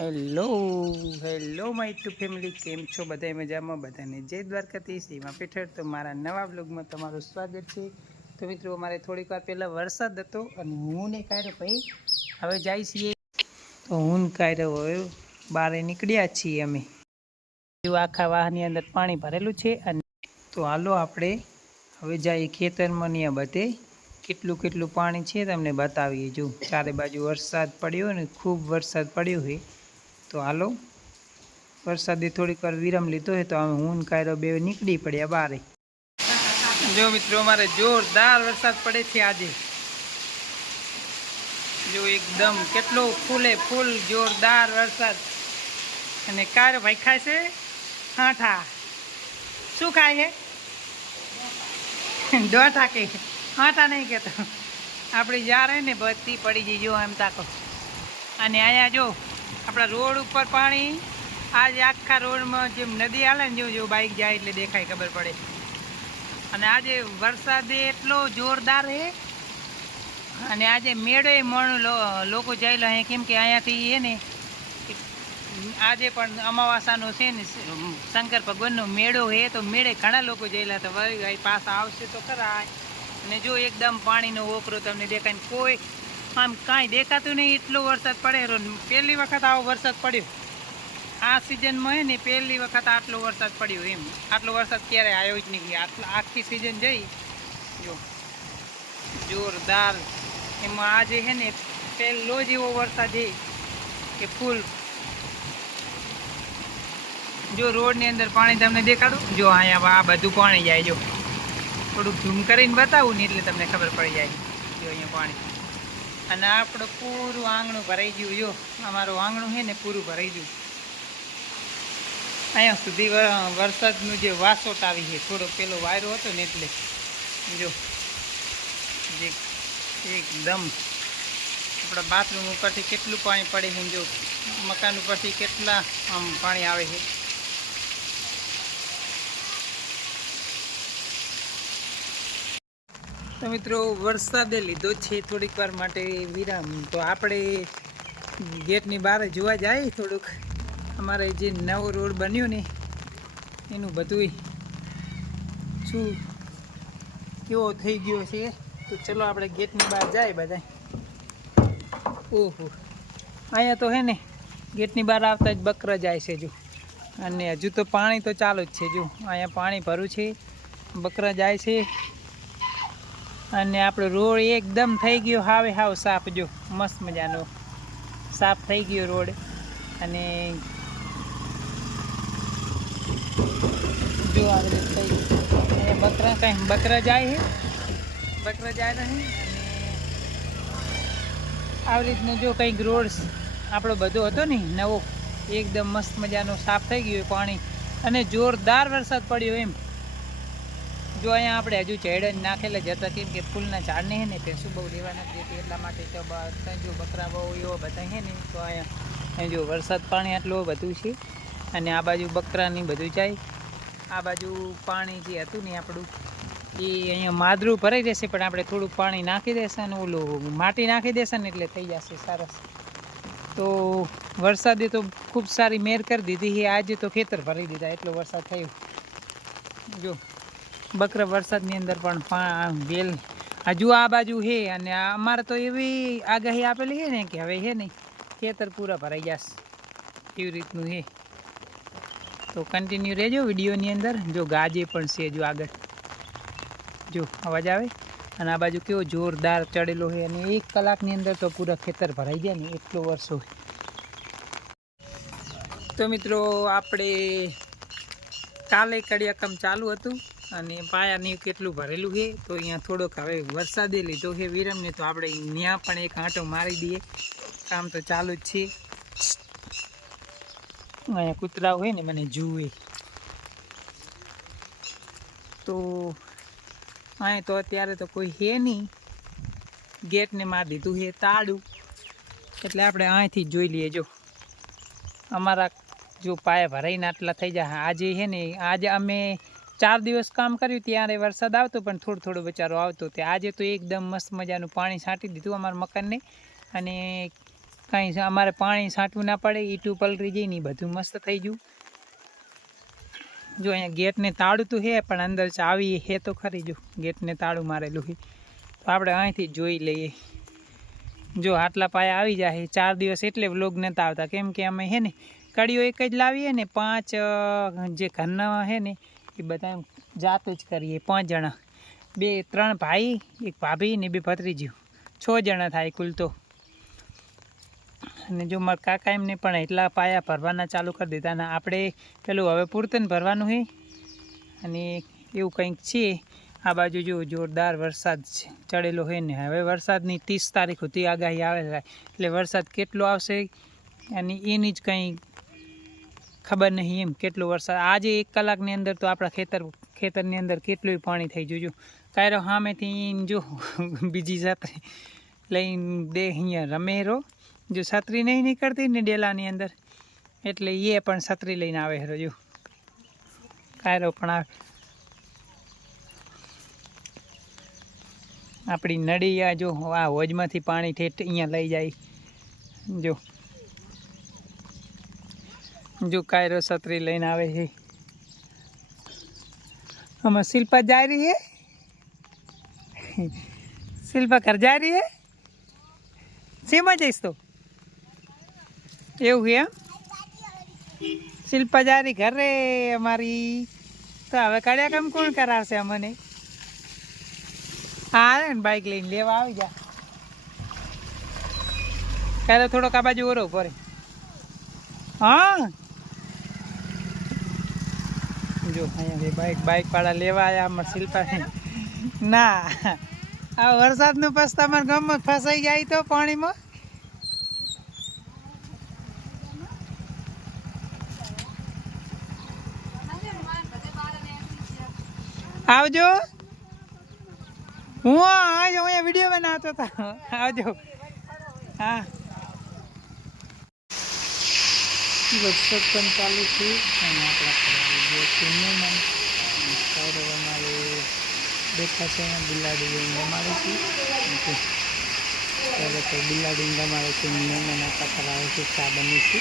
Hello hello my YouTube family, કેમ છો? બધા મજામાં? બધાને જય દ્વારકાધીશ. એમાં પીઠળ તો મારા નવા બ્લોગમાં તમારું સ્વાગત છે. તો મિત્રો, અમારે થોડીક વાર પહેલાં વરસાદ હતો અને હું ને કાંઈ ભાઈ હવે જાય છીએ. તો હું કાંઈ હવે બહાર નીકળ્યા છીએ અમે. આખા વાહનની અંદર પાણી ભરેલું છે. અને તો હાલો આપણે હવે જઈએ ખેતરમાં ને બધે કેટલું કેટલું પાણી છે તમને બતાવીએ. જો ચારે બાજુ વરસાદ પડ્યો ને ખૂબ વરસાદ પડ્યો છે. તો હાલો, વરસાદે થોડીક વાર વિરામ લીધો હોય તો અમે હું કાયરો બે નીકળી પડ્યા બારે. જો મિત્રો, અમારે જોરદાર વરસાદ પડે છે આજે. જો એકદમ કેટલો ફૂલે ફૂલ જોરદાર વરસાદ. અને કાયરો ભાઈ ખાય છે હાઠા. શું ખાય છે? દોઠા કે હાઠા નહીં કહેતો. આપણી જા રહે ને બધી પડી ગઈ. જો એમ તાકો. અને અહીંયા જો આપણા રોડ ઉપર પાણી. આજે આખા રોડમાં જેમ નદી હાલે ને જો બાઇક જાય એટલે દેખાય, ખબર પડે. અને આજે વરસાદ એટલો જોરદાર છે. અને આજે મેળો લોકો જયેલા હે, કેમ કે અહીંયાથી છે ને આજે પણ અમાવાસાનો છે ને શંકર ભગવાનનો મેળો છે. તો મેળે ઘણા લોકો જયેલા હતા. ભાઈ પાછા આવશે તો ખરા. અને જો એકદમ પાણીનો ઓકરો તમને દેખાય ને કોઈ આમ કાંઈ દેખાતું નહીં, એટલો વરસાદ પડે. પહેલી વખત આવો વરસાદ પડ્યો આ સિઝનમાં હે ને, પહેલી વખત આટલો વરસાદ પડ્યો. એમ આટલો વરસાદ ક્યારે આવ્યો જ નહીં. આખી સિઝન જઈ જો જોરદાર. એમાં આજે છે ને પહેલો જ એવો વરસાદ છે કે ફૂલ. જો રોડની અંદર પાણી તમને દેખાડું. જો અહીંયા આ બધું પાણી જાય. જો થોડુંક ઝૂમ કરીને બતાવું ને એટલે તમને ખબર પડી જાય. જો અહીંયા પાણી. અને આપણું પૂરું આંગણું ભરાઈ ગયું. જો અમારું આંગણું છે ને પૂરું ભરાઈ ગયું. અહીંયા સુધી વરસાદનું જે વાસોટ આવી છે. થોડો પેલો વાયરો હતો ને એટલે જો એકદમ આપણા બાથરૂમ ઉપરથી કેટલું પાણી પડે છે. જો મકાન ઉપરથી કેટલા આમ પાણી આવે છે. તો મિત્રો, વરસાદે લીધો છે થોડીક વાર માટે વિરામ. તો આપણે ગેટની બહાર જોવા જાય થોડુંક. અમારે જે નવો રોડ બન્યો ને એનું બધું શું કેવો થઈ ગયો છે. તો ચલો આપણે ગેટની બહાર જાય બધા. ઓહો, અહીંયા તો હે ને ગેટની બહાર આવતા જ બકરા જાય છે. જો અને હજુ તો પાણી તો ચાલુ જ છે. જો અહીંયા પાણી ભરું છે, બકરા જાય છે. અને આપણો રોડ એકદમ થઈ ગયો હાવ સાફ. જો મસ્ત મજાનો સાફ થઈ ગયો રોડ. અને જો આવી રીતે થઈ ગયું. બકરા જાય છે, બકરા જાય નહીં. અને આવી રીતનો જો કંઈક રોડ આપણો બધો હતો ને નવો, એકદમ મસ્ત મજાનો સાફ થઈ ગયો પાણી. અને જોરદાર વરસાદ પડ્યો એમ. જો અહીંયા આપણે હજુ ઝેડ નાખેલા જ હતા, કેમ કે ફૂલના ઝાડને છે ને ભેંસું બહુ લેવા નથી દેતી, એટલા માટે. તો જો બકરા બહુ એવો બધા છે ને, તો અહીંયા જો વરસાદ પાણી આટલું બધું છે. અને આ બાજુ બકરાની બધું જાય. આ બાજુ પાણી જે હતું ને આપણું એ અહીંયા માદરું ભરાઈ જશે, પણ આપણે થોડુંક પાણી નાખી દેશે અને ઓલું માટી નાખી દેશે ને એટલે થઈ જશે સરસ. તો વરસાદે તો ખૂબ સારી મેર કરી દીધી છે. આજે તો ખેતર ભરી દીધા, એટલો વરસાદ થયો. જો બકરા વરસાદની અંદર પણ વેલ હજુ આ બાજુ છે. અને અમારે તો એવી આગાહી આપેલી છે ને કે હવે છે ને ખેતર પૂરા ભરાઈ જશે, એવી રીતનું છે. તો કન્ટિન્યુ રહેજો વિડીયોની અંદર. જો ગાજે પણ છે જો આગળ, જો અવાજ આવે. અને આ બાજુ કેવો જોરદાર ચડેલો છે. અને 1 કલાકની અંદર તો પૂરા ખેતર ભરાઈ જાય ને એટલો વરસો. તો મિત્રો, આપણે કાલે કડિયાકામ ચાલુ હતું અને પાયાની કેટલું ભરેલું છે. તો અહીંયા થોડોક હવે વરસાદે લીધો છે વિરામને, તો આપણે ત્યાં પણ એક આંટો મારી દઈએ. કામ તો ચાલુ જ છે. અહીંયા કૂતરા હોય ને મને જુએ. તો અહીં તો અત્યારે તો કોઈ છે નહીં. ગેટને મારી દીધું છે તાળું, એટલે આપણે અહીંથી જોઈ લઈએ. જો અમારા જો પાયા ભરાઈને આટલા થઈ જાય. આજે છે ને, આજે અમે 4 દિવસ કામ કર્યું ત્યારે વરસાદ આવતો, પણ થોડો થોડો બચારો આવતો. તે આજે તો એકદમ મસ્ત મજાનું પાણી છાંટી દીધું અમારા મકાનને. અને કાંઈ અમારે પાણી છાંટવું ના પડે, ઈટું પલરી જાય ને બધું મસ્ત થઈ ગયું. જો અહીંયા ગેટને તાળું તો છે પણ અંદર ચાવી હે તો ખરી. જો ગેટને તાળું મારેલું છે તો આપણે અહીંથી જોઈ લઈએ. જો આટલા પાયા આવી જાય 4 દિવસ એટલે વ્લોગ નહોતા આવતા, કેમ કે અમે હે ને કડીઓ એક જ લાવીએ ને 5 જે ઘરના હે ને એ બધા જાતે જ કરીએ. 5 જણા, 3 ભાઈ, 1 ભાભી ને 2 ભત્રીજીઓ, 6 જણા થાય કુલ તો. અને જો મારા કાકા એમને પણ એટલા પાયા ભરવાના ચાલુ કરી દીધા ને આપણે પેલું હવે પૂરતન ભરવાનું છે. અને એવું કંઈક છે. આ બાજુ જો જોરદાર વરસાદ ચડેલો હોય ને, હવે વરસાદની 30 તારીખ સુધી આગાહી આવે છે, એટલે વરસાદ કેટલો આવશે અને એની જ કંઈ ખબર નહીં એમ કેટલો વરસાદ. આજે 1 કલાકની અંદર તો આપણા ખેતરની અંદર કેટલું પાણી થઈ ગયું. જો કાયરો સામેથી જો બીજી છત્રી લઈને દે અહીંયા રમેરો. જો છત્રી નહીં નીકળતી ને ડેલાની અંદર એટલે એ પણ છત્રી લઈને આવે હેરો. જો કાયરો પણ આવે. આપણી નળી આ જો આ હોજમાંથી પાણી ઠેઠ અહીંયા લઈ જાય. જો કાયરો છત્રી લઈને આવે છે. આમાં શિલ્પા जा रही है, શિલ્પા ઘર जा रही है. શેમાં જઈશ તો? એવું છે શિલ્પા जा रही ઘરે અમારી. તો હવે કડ્યા કામ કોણ કરાવશે અમને? હા ને બાઇક લઈને લેવા આવી જા. કાલે થોડોક આ બાજુ ઓરો પડે. હા જો અહીંયા બાઇક વાળા લેવા આવ્યા. આમાં શિલ્પા ના આ વરસાદનું પછી તમારે ગામમાં ફસાઈ જાય તો પાણીમાં આવજો. હું આવજો, અહીંયા વિડીયો બનાવતો હતો. આવજો. હા વરસાદ પણ ચાલુ છે. અને આપણા અમારે બેઠા છે. બિલાડી રમાડે છે. ત્યારે તો બિલાડી રમાડે છે. મહેમાન આપણા આવે છે. ચા બને છે.